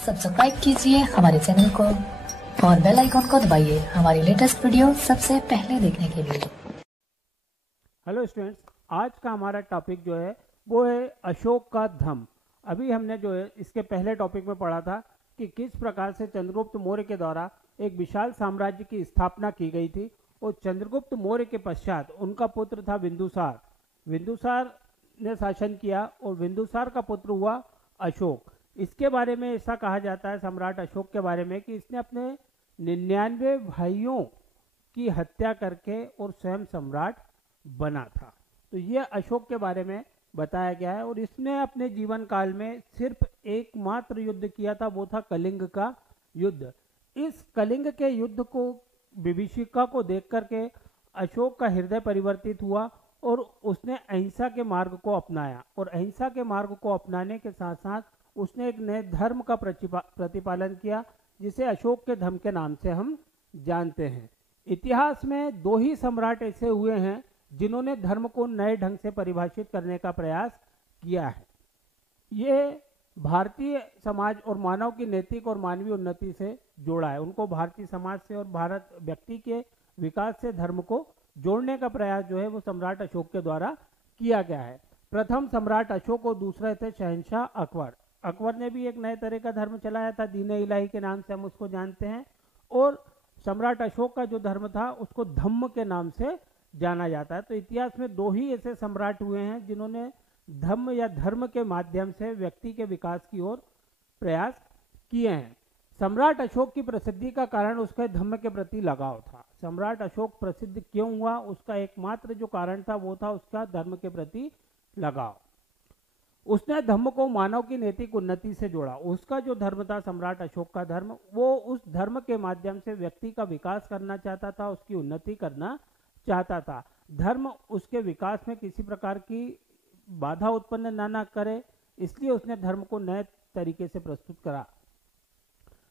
Subscribe कीजिए हमारे channel को और बेल आइकॉन को दबाइए हमारी लेटेस्ट वीडियो सबसे पहले देखने के लिए। हेलो स्टूडेंट्स, आज का हमारा टॉपिक जो है वो है अशोक का धम्म। अभी हमने जो है इसके पहले टॉपिक में पढ़ा था कि किस प्रकार से चंद्रगुप्त मौर्य के द्वारा एक विशाल साम्राज्य की स्थापना की गई थी और चंद्रगुप्त मौर्य के पश्चात उनका पुत्र था बिंदुसार। बिंदुसार ने शासन किया और बिंदुसार का पुत्र हुआ अशोक। इसके बारे में ऐसा कहा जाता है सम्राट अशोक के बारे में कि इसने अपने 99 भाइयों की हत्या करके और स्वयं सम्राट बना था। तो ये अशोक के बारे में बताया गया है और इसने अपने जीवन काल में सिर्फ एकमात्र युद्ध किया था, वो था कलिंग का युद्ध। इस कलिंग के युद्ध को विभीषिका को देख करके अशोक का हृदय परिवर्तित हुआ और उसने अहिंसा के मार्ग को अपनाया और अहिंसा के मार्ग को अपनाने के साथ साथ उसने एक नए धर्म का प्रतिपालन किया जिसे अशोक के धम्म के नाम से हम जानते हैं। इतिहास में दो ही सम्राट ऐसे हुए हैं जिन्होंने धर्म को नए ढंग से परिभाषित करने का प्रयास किया है। ये भारतीय समाज और मानव की नैतिक और मानवीय उन्नति से जोड़ा है। उनको भारतीय समाज से और भारत व्यक्ति के विकास से धर्म को जोड़ने का प्रयास जो है वो सम्राट अशोक के द्वारा किया गया है। प्रथम सम्राट अशोक और दूसरे थे शहंशाह अकबर। अकबर ने भी एक नए तरह का धर्म चलाया था, दीन इलाही के नाम से हम उसको जानते हैं। और सम्राट अशोक का जो धर्म था उसको धम्म के नाम से जाना जाता है। तो इतिहास में दो ही ऐसे सम्राट हुए हैं जिन्होंने धम्म या धर्म के माध्यम से व्यक्ति के विकास की ओर प्रयास किए हैं। सम्राट अशोक की प्रसिद्धि का कारण उसके धम्म के प्रति लगाव था। सम्राट अशोक प्रसिद्ध क्यों हुआ, उसका एकमात्र जो कारण था वो था उसका धर्म के प्रति लगाव। उसने धर्म को मानव की नैतिक उन्नति से जोड़ा। उसका जो धर्म था सम्राट अशोक का धर्म, वो उस धर्म के माध्यम से व्यक्ति का विकास करना चाहता था, उसकी उन्नति करना चाहता था। धर्म उसके विकास में किसी प्रकार की बाधा उत्पन्न ना करे, इसलिए उसने धर्म को नए तरीके से प्रस्तुत करा।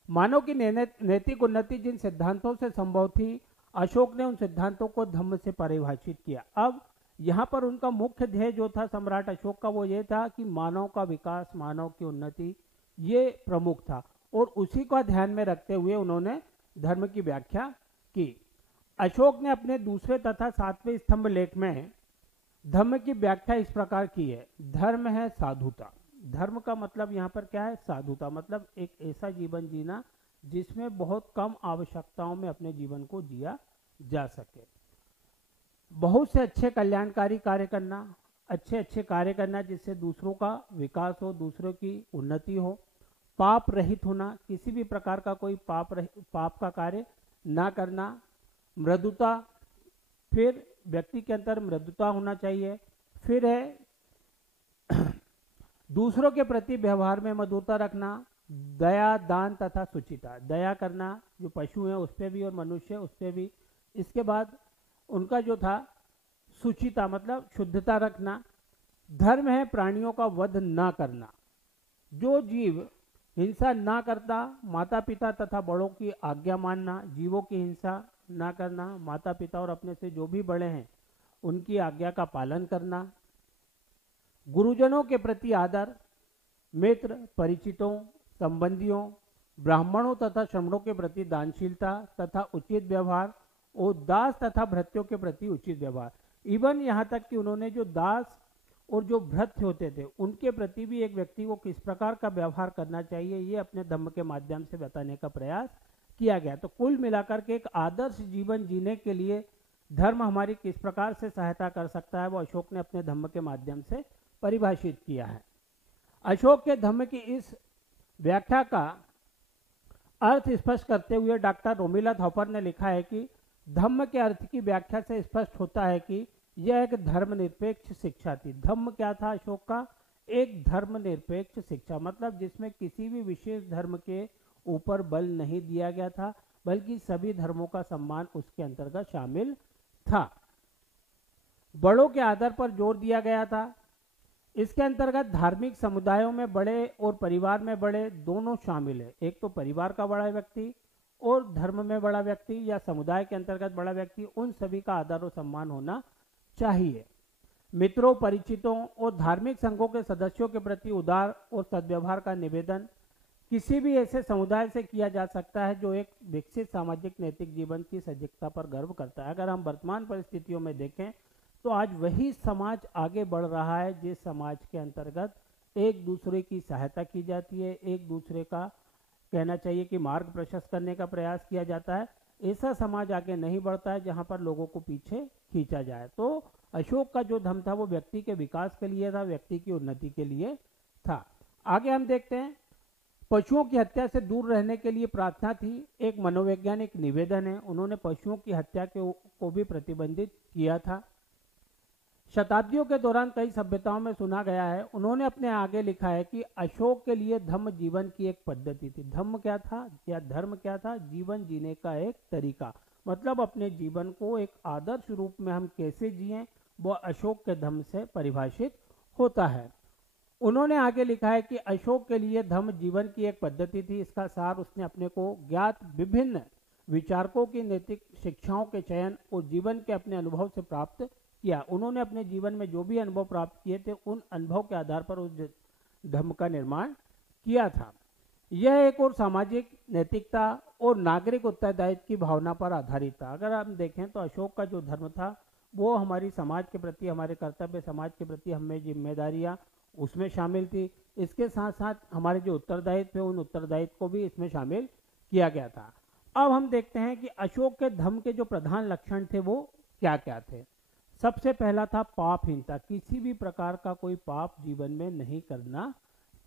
मानव की नैतिक उन्नति जिन सिद्धांतों से संभव थी, अशोक ने उन सिद्धांतों को धम्म से परिभाषित किया। अब यहाँ पर उनका मुख्य ध्येय जो था सम्राट अशोक का वो ये था कि मानव का विकास, मानव की उन्नति, ये प्रमुख था और उसी का ध्यान में रखते हुए उन्होंने धर्म की व्याख्या की। अशोक ने अपने दूसरे तथा 7वें स्तंभ लेख में धर्म की व्याख्या इस प्रकार की है। धर्म है साधुता। धर्म का मतलब यहाँ पर क्या है? साधुता। मतलब एक ऐसा जीवन जीना जिसमें बहुत कम आवश्यकताओं में अपने जीवन को जिया जा सके। बहुत से अच्छे कल्याणकारी कार्य करना, अच्छे कार्य करना जिससे दूसरों का विकास हो, दूसरों की उन्नति हो। पाप रहित होना, किसी भी प्रकार का कोई पाप का कार्य ना करना। मृदुता, फिर व्यक्ति के अंदर मृदुता होना चाहिए। फिर है दूसरों के प्रति व्यवहार में मधुरता रखना। दया, दान तथा सुचिता, दया करना जो पशु हैं उस पर भी और मनुष्य उस पर भी। इसके बाद उनका जो था सुचिता मतलब शुद्धता रखना। धर्म है प्राणियों का वध ना करना। जो जीव हिंसा ना करता, माता पिता तथा बड़ों की आज्ञा मानना। जीवों की हिंसा ना करना, माता पिता और अपने से जो भी बड़े हैं उनकी आज्ञा का पालन करना। गुरुजनों के प्रति आदर, मित्र, परिचितों, संबंधियों, ब्राह्मणों तथा श्रमणों के प्रति दानशीलता तथा उचित व्यवहार और दास तथा भृत्यों के प्रति उचित व्यवहार। इवन यहाँ तक कि उन्होंने जो दास और जो भृत्य होते थे उनके प्रति भी एक व्यक्ति को किस प्रकार का व्यवहार करना चाहिए, ये अपने धम्म के माध्यम से बताने का प्रयास किया गया। तो कुल मिलाकर के एक आदर्श जीवन जीने के लिए धर्म हमारी किस प्रकार से सहायता कर सकता है वो अशोक ने अपने धम्म के माध्यम से परिभाषित किया है। अशोक के धम्म की इस व्याख्या का अर्थ स्पष्ट करते हुए डॉक्टर रोमिला थॉपर ने लिखा है कि धम्म के अर्थ की व्याख्या से स्पष्ट होता है कि यह एक धर्मनिरपेक्ष शिक्षा थी। धम्म क्या था अशोक का? एक धर्मनिरपेक्ष शिक्षा, मतलब जिसमें किसी भी विशेष धर्म के ऊपर बल नहीं दिया गया था, बल्कि सभी धर्मों का सम्मान उसके अंतर्गत शामिल था। बड़ों के आदर पर जोर दिया गया था। इसके अंतर्गत धार्मिक समुदायों में बड़े और परिवार में बड़े दोनों शामिल है। एक तो परिवार का बड़ा व्यक्ति और धर्म में बड़ा व्यक्ति या समुदाय के अंतर्गत बड़ा व्यक्ति, उन सभी का आदर और सम्मान होना चाहिए। मित्रों, परिचितों और धार्मिक संघों के सदस्यों के प्रति उदार और सद्व्यवहार का निवेदन, किसी भी ऐसे समुदाय से किया जा सकता है जो एक विकसित सामाजिक नैतिक जीवन की सजगता पर गर्व करता है। अगर हम वर्तमान परिस्थितियों में देखें तो आज वही समाज आगे बढ़ रहा है जिस समाज के अंतर्गत एक दूसरे की सहायता की जाती है, एक दूसरे का कहना चाहिए कि मार्ग प्रशस्त करने का प्रयास किया जाता है। ऐसा समाज आगे नहीं बढ़ता है जहां पर लोगों को पीछे खींचा जाए। तो अशोक का जो धम्म था वो व्यक्ति के विकास के लिए था, व्यक्ति की उन्नति के लिए था। आगे हम देखते हैं, पशुओं की हत्या से दूर रहने के लिए प्रार्थना थी। एक मनोवैज्ञानिक निवेदन है, उन्होंने पशुओं की हत्या को भी प्रतिबंधित किया था। शताब्दियों के दौरान कई सभ्यताओं में सुना गया है। उन्होंने अपने आगे लिखा है कि अशोक के लिए धम्म जीवन की एक पद्धति थी। धम्म क्या था या धर्म क्या था? जीवन जीने का एक तरीका, मतलब अपने जीवन को एक आदर्श रूप में हम कैसे जिएं, वो अशोक के धम्म से परिभाषित होता है। उन्होंने आगे लिखा है कि अशोक के लिए धम्म जीवन की एक पद्धति थी। इसका सार उसने अपने को ज्ञात विभिन्न विचारकों की नैतिक शिक्षाओं के चयन और जीवन के अपने अनुभव से प्राप्त किया। उन्होंने अपने जीवन में जो भी अनुभव प्राप्त किए थे उन अनुभव के आधार पर उस धर्म का निर्माण किया था। यह एक और सामाजिक नैतिकता और नागरिक उत्तरदायित्व की भावना पर आधारित था। अगर हम देखें तो अशोक का जो धर्म था वो हमारी समाज के प्रति, हमारे कर्तव्य, समाज के प्रति हमें जिम्मेदारियां उसमें शामिल थी। इसके साथ साथ हमारे जो उत्तरदायित्व है उन उत्तरदायित्व को भी इसमें शामिल किया गया था। अब हम देखते हैं कि अशोक के धर्म के जो प्रधान लक्षण थे वो क्या क्या थे। सबसे पहला था पापहीनता। किसी भी प्रकार का कोई पाप जीवन में नहीं करना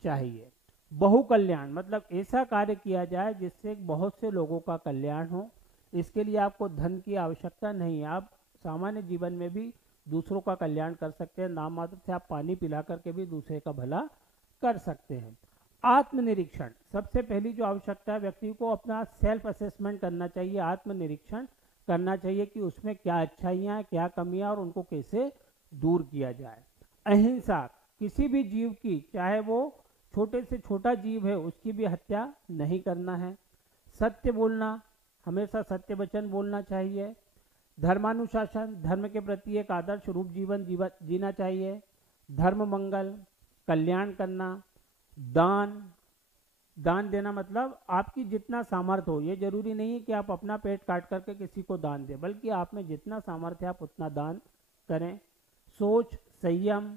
चाहिए। बहुकल्याण, मतलब ऐसा कार्य किया जाए जिससे बहुत से लोगों का कल्याण हो। इसके लिए आपको धन की आवश्यकता नहीं है, आप सामान्य जीवन में भी दूसरों का कल्याण कर सकते हैं। नाम मात्र से आप पानी पिला करके भी दूसरे का भला कर सकते हैं। आत्मनिरीक्षण, सबसे पहली जो आवश्यकता है, व्यक्ति को अपना सेल्फ असेसमेंट करना चाहिए, आत्मनिरीक्षण करना चाहिए कि उसमें क्या अच्छाइयाँ हैं, क्या कमियां और उनको कैसे दूर किया जाए। अहिंसा, किसी भी जीव की, चाहे वो छोटे से छोटा जीव है, उसकी भी हत्या नहीं करना है। सत्य बोलना, हमेशा सत्य वचन बोलना चाहिए। धर्मानुशासन, धर्म के प्रति एक आदर्श रूप जीवन जीना चाहिए। धर्म मंगल, कल्याण करना। दान देना, मतलब आपकी जितना सामर्थ्य हो, ये जरूरी नहीं है कि आप अपना पेट काट करके किसी को दान दें, बल्कि आप में जितना सामर्थ्य है आप उतना दान करें। सोच, संयम,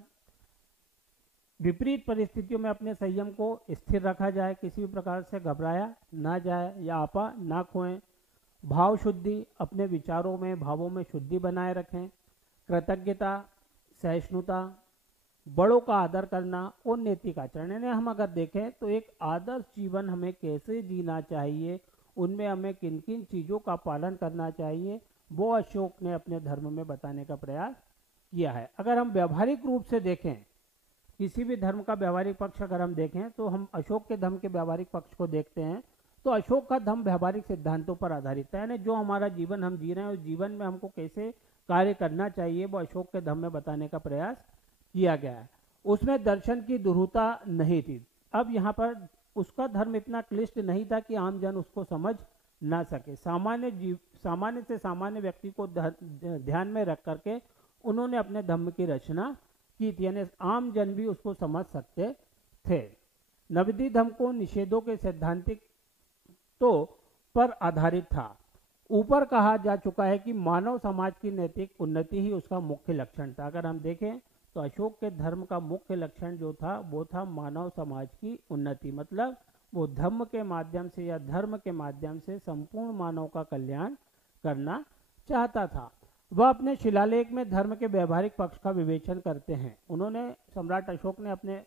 विपरीत परिस्थितियों में अपने संयम को स्थिर रखा जाए, किसी भी प्रकार से घबराया ना जाए या आपा ना खोएं। भाव शुद्धि, अपने विचारों में, भावों में शुद्धि बनाए रखें। कृतज्ञता, सहिष्णुता, बड़ों का आदर करना और नैतिक आचरण। यानी हम अगर देखें तो एक आदर्श जीवन हमें कैसे जीना चाहिए, उनमें हमें किन किन चीज़ों का पालन करना चाहिए, वो अशोक ने अपने धर्म में बताने का प्रयास किया है। अगर हम व्यवहारिक रूप से देखें, किसी भी धर्म का व्यवहारिक पक्ष अगर हम देखें तो हम अशोक के धर्म के व्यवहारिक पक्ष को देखते हैं, तो अशोक का धर्म व्यवहारिक सिद्धांतों पर आधारित है। यानी जो हमारा जीवन हम जी रहे हैं उस जीवन में हमको कैसे कार्य करना चाहिए वो अशोक के धर्म में बताने का प्रयास किया गया है। उसमें दर्शन की दुरूहता नहीं थी। अब यहाँ पर उसका धर्म इतना क्लिष्ट नहीं था कि आम जन उसको समझ ना सके। सामान्य से सामान्य व्यक्ति को ध्यान में रख करके उन्होंने अपने धर्म की रचना की थी, यानी आम जन भी उसको समझ सकते थे। नवदी धर्म को निषेधों के सैद्धांतिक तो पर आधारित था। ऊपर कहा जा चुका है कि मानव समाज की नैतिक उन्नति ही उसका मुख्य लक्षण था। अगर हम देखें तो अशोक के धर्म का मुख्य लक्षण जो था वो था मानव समाज की उन्नति, मतलब वो धर्म के माध्यम से या धर्म के माध्यम से संपूर्ण मानव का कल्याण करना चाहता था। वह अपने शिलालेख में धर्म के व्यवहारिक पक्ष का विवेचन करते हैं। उन्होंने, सम्राट अशोक ने अपने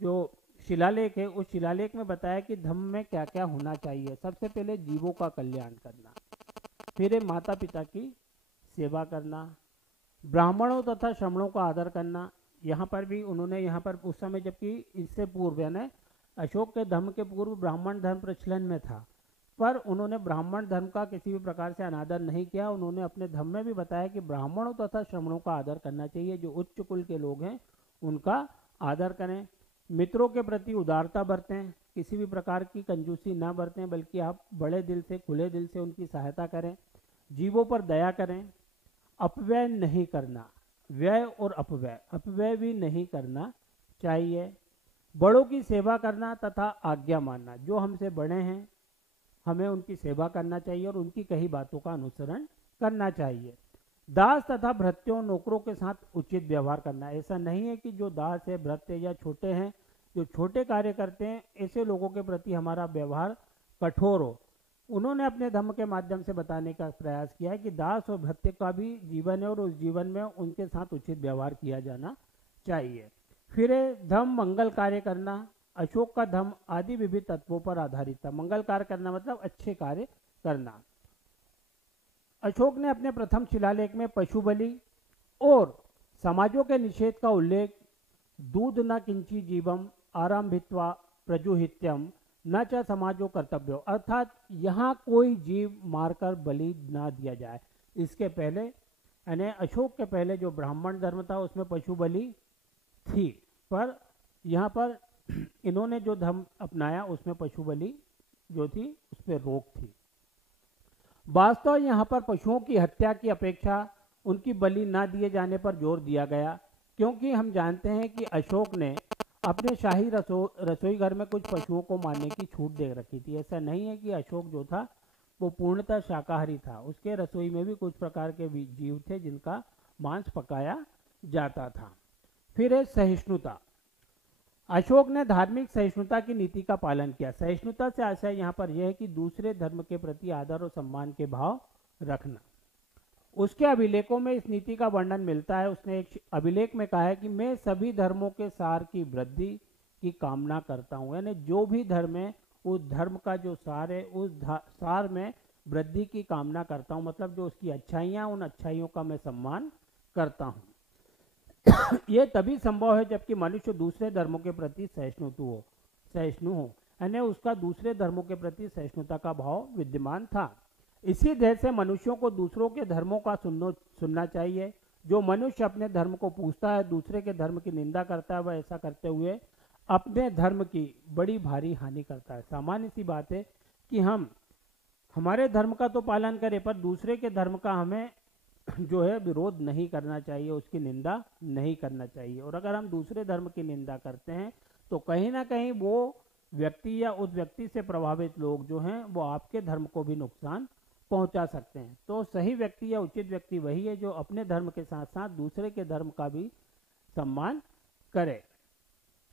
जो शिलालेख है उस शिलालेख में बताया कि धर्म में क्या क्या होना चाहिए। सबसे पहले जीवों का कल्याण करना, फिर माता पिता की सेवा करना, ब्राह्मणों तथा श्रमणों का आदर करना। यहाँ पर भी उन्होंने, यहाँ पर उस समय जबकि इससे पूर्व यानी अशोक के धर्म के पूर्व ब्राह्मण धर्म प्रचलन में था, पर उन्होंने ब्राह्मण धर्म का किसी भी प्रकार से अनादर नहीं किया। उन्होंने अपने धर्म में भी बताया कि ब्राह्मणों तथा श्रमणों का आदर करना चाहिए, जो उच्च कुल के लोग हैं उनका आदर करें। मित्रों के प्रति उदारता बरतें, किसी भी प्रकार की कंजूसी ना बरतें, बल्कि आप बड़े दिल से, खुले दिल से उनकी सहायता करें। जीवों पर दया करें। अपव्यय नहीं करना, व्यय और अपव्यय भी नहीं करना चाहिए। बड़ों की सेवा करना तथा आज्ञा मानना, जो हमसे बड़े हैं हमें उनकी सेवा करना चाहिए और उनकी कही बातों का अनुसरण करना चाहिए। दास तथा भृत्यों नौकरों के साथ उचित व्यवहार करना, ऐसा नहीं है कि जो दास है भृत्य या छोटे हैं, जो छोटे कार्य करते हैं, ऐसे लोगों के प्रति हमारा व्यवहार कठोर हो। उन्होंने अपने धर्म के माध्यम से बताने का प्रयास किया है कि दास और भृत्य का भी जीवन है और उस जीवन में उनके साथ उचित व्यवहार किया जाना चाहिए। फिर धर्म मंगल कार्य करना, अशोक का धर्म आदि विविध तत्वों पर आधारित था। मंगल कार्य करना मतलब अच्छे कार्य करना। अशोक ने अपने प्रथम शिलालेख में पशु बलि और समाजों के निषेध का उल्लेख, दूध न किंची जीवम आरंभित्वा प्रजुहित्यम न च समाजो कर्तव्यो, अर्थात यहाँ कोई जीव मारकर बलि ना दिया जाए। इसके पहले यानी अशोक के पहले जो ब्राह्मण धर्म था उसमें पशु बलि थी, पर यहाँ पर इन्होंने जो धर्म अपनाया उसमें पशु बलि जो थी उस पर रोक थी। वास्तव यहाँ पर पशुओं की हत्या की अपेक्षा उनकी बलि ना दिए जाने पर जोर दिया गया, क्योंकि हम जानते हैं कि अशोक ने अपने शाही रसोई घर में कुछ पशुओं को मारने की छूट दे रखी थी। ऐसा नहीं है कि अशोक जो था वो पूर्णतः शाकाहारी था, उसके रसोई में भी कुछ प्रकार के जीव थे जिनका मांस पकाया जाता था। फिर है सहिष्णुता। अशोक ने धार्मिक सहिष्णुता की नीति का पालन किया। सहिष्णुता से आशय यहाँ पर यह है कि दूसरे धर्म के प्रति आदर और सम्मान के भाव रखना। उसके अभिलेखों में इस नीति का वर्णन मिलता है। उसने एक अभिलेख में कहा है कि मैं सभी धर्मों के सार की वृद्धि की कामना करता हूँ, यानी जो भी धर्म है उस धर्म का जो सार है उस सार में वृद्धि की कामना करता हूँ, मतलब जो उसकी अच्छाइयाँ उन अच्छाइयों का मैं सम्मान करता हूँ। यह तभी संभव है जबकि मनुष्य दूसरे धर्मों के प्रति सहिष्णु हो, यानी उसका दूसरे धर्मों के प्रति सहिष्णुता का भाव विद्यमान था। इसी ध्येय से मनुष्यों को दूसरों के धर्मों का सुनना चाहिए। जो मनुष्य अपने धर्म को पूछता है, दूसरे के धर्म की निंदा करता है, वह ऐसा करते हुए अपने धर्म की बड़ी भारी हानि करता है। सामान्य सी बात है कि हम हमारे धर्म का तो पालन करें, पर दूसरे के धर्म का हमें जो है विरोध नहीं करना चाहिए, उसकी निंदा नहीं करना चाहिए। और अगर हम दूसरे धर्म की निंदा करते हैं तो कहीं ना कहीं वो व्यक्ति या उस व्यक्ति से प्रभावित लोग जो हैं वो आपके धर्म को भी नुकसान पहुंचा सकते हैं। तो सही व्यक्ति या उचित व्यक्ति वही है जो अपने धर्म के साथ साथ दूसरे के धर्म का भी सम्मान करे।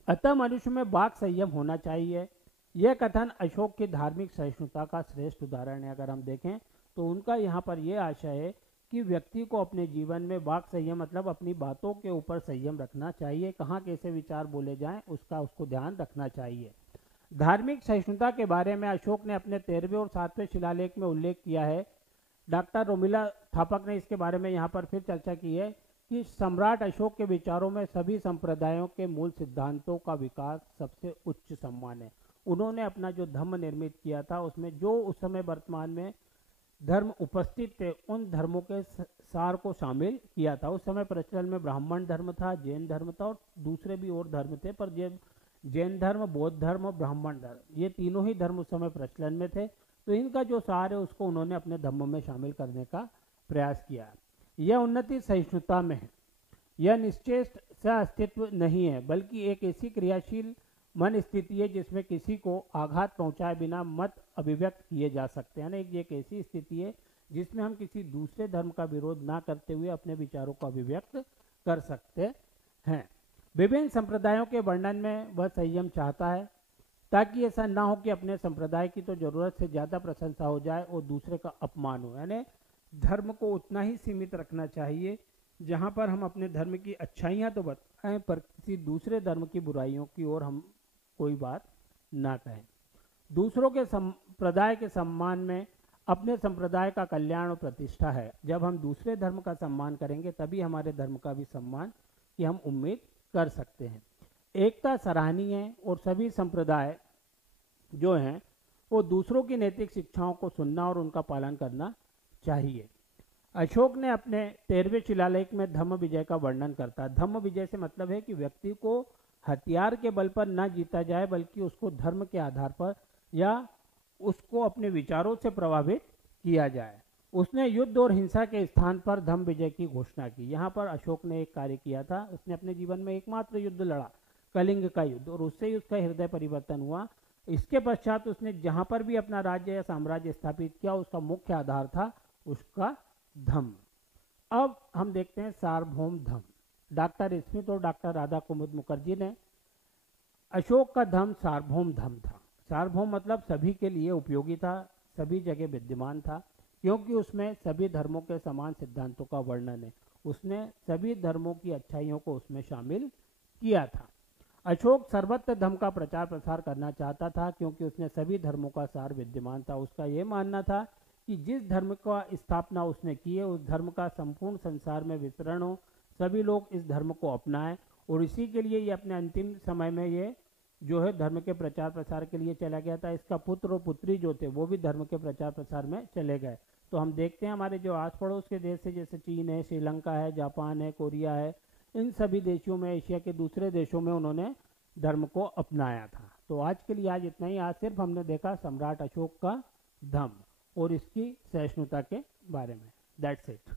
अतः मनुष्य में वाक संयम होना चाहिए। यह कथन अशोक की धार्मिक सहिष्णुता का श्रेष्ठ उदाहरण है। अगर हम देखें तो उनका यहाँ पर यह आशय है कि व्यक्ति को अपने जीवन में वाक संयम मतलब अपनी बातों के ऊपर संयम रखना चाहिए, कहाँ कैसे विचार बोले जाएं उसको ध्यान रखना चाहिए। धार्मिक सहिष्णुता के बारे में अशोक ने अपने 13वें और 7वें शिलालेख में उल्लेख किया है। डॉक्टर रोमिला थापक ने इसके बारे में यहाँ पर फिर चर्चा की है कि सम्राट अशोक के विचारों में सभी संप्रदायों के मूल सिद्धांतों का विकास सबसे उच्च सम्मान है। उन्होंने अपना जो धर्म निर्मित किया था उसमें जो उस समय वर्तमान में धर्म उपस्थित थे उन धर्मों के सार को शामिल किया था। उस समय प्रचलन में ब्राह्मण धर्म था, जैन धर्म था और दूसरे भी और धर्म थे, पर जैन धर्म, बौद्ध धर्म और ब्राह्मण धर्म ये तीनों ही धर्म उस समय प्रचलन में थे। तो इनका जो सार है उसको उन्होंने अपने धर्म में शामिल करने का प्रयास किया। यह उन्नति सहिष्णुता में है। यह निश्चेष्ट सा अस्तित्व नहीं है, बल्कि एक ऐसी क्रियाशील मन स्थिति है जिसमें किसी को आघात पहुंचाए बिना मत अभिव्यक्त किए जा सकते हैं। ये एक ऐसी स्थिति है जिसमें हम किसी दूसरे धर्म का विरोध ना करते हुए अपने विचारों को अभिव्यक्त कर सकते हैं। विभिन्न संप्रदायों के वर्णन में वह संयम चाहता है ताकि ऐसा ना हो कि अपने संप्रदाय की तो जरूरत से ज्यादा प्रशंसा हो जाए और दूसरे का अपमान हो। यानी धर्म को उतना ही सीमित रखना चाहिए जहां पर हम अपने धर्म की अच्छाइयां तो बताएं, पर किसी दूसरे धर्म की बुराइयों की ओर हम कोई बात ना कहें। दूसरों के संप्रदाय के सम्मान में अपने संप्रदाय का कल्याण और प्रतिष्ठा है। जब हम दूसरे धर्म का सम्मान करेंगे तभी हमारे धर्म का भी सम्मान की हम उम्मीद कर सकते हैं। एकता सराहनीय है और सभी संप्रदाय जो हैं वो दूसरों की नैतिक शिक्षाओं को सुनना और उनका पालन करना चाहिए। अशोक ने अपने 13वें शिलालेख में धम्म विजय का वर्णन करता है। धम्म विजय से मतलब है कि व्यक्ति को हथियार के बल पर न जीता जाए, बल्कि उसको धर्म के आधार पर या उसको अपने विचारों से प्रभावित किया जाए। उसने युद्ध और हिंसा के स्थान पर धम्म विजय की घोषणा की। यहाँ पर अशोक ने एक कार्य किया था, उसने अपने जीवन में एकमात्र युद्ध लड़ा, कलिंग का युद्ध, और उससे ही उसका हृदय परिवर्तन हुआ। इसके पश्चात उसने जहां पर भी अपना राज्य या साम्राज्य स्थापित किया, उसका मुख्य आधार था उसका धम्म। अब हम देखते हैं सार्वभौम धम्म। डॉक्टर स्मिथ और डॉक्टर राधा कुमुद मुखर्जी ने अशोक का धम्म सार्वभौम धम्म था। सार्वभौम मतलब सभी के लिए उपयोगी था, सभी जगह विद्यमान था, क्योंकि उसमें सभी धर्मों के समान सिद्धांतों का वर्णन है। उसने सभी धर्मों की अच्छाइयों को उसमें शामिल किया था। अशोक सर्वत्र धर्म का प्रचार प्रसार करना चाहता था, क्योंकि उसने सभी धर्मों का सार विद्यमान था। उसका यह मानना था कि जिस धर्म का स्थापना उसने की है, उस धर्म का संपूर्ण संसार में वितरण हो, सभी लोग इस धर्म को अपनाएं, और इसी के लिए ये अपने अंतिम समय में ये जो है धर्म के प्रचार प्रसार के लिए चला गया था। इसका पुत्र और पुत्री जो थे वो भी धर्म के प्रचार प्रसार में चले गए। तो हम देखते हैं हमारे जो आस पड़ोस के देश है, जैसे चीन है, श्रीलंका है, जापान है, कोरिया है, इन सभी देशों में, एशिया के दूसरे देशों में उन्होंने धर्म को अपनाया था। तो आज के लिए आज इतना ही। आज सिर्फ हमने देखा सम्राट अशोक का धम्म और इसकी सहिष्णुता के बारे में। That's it.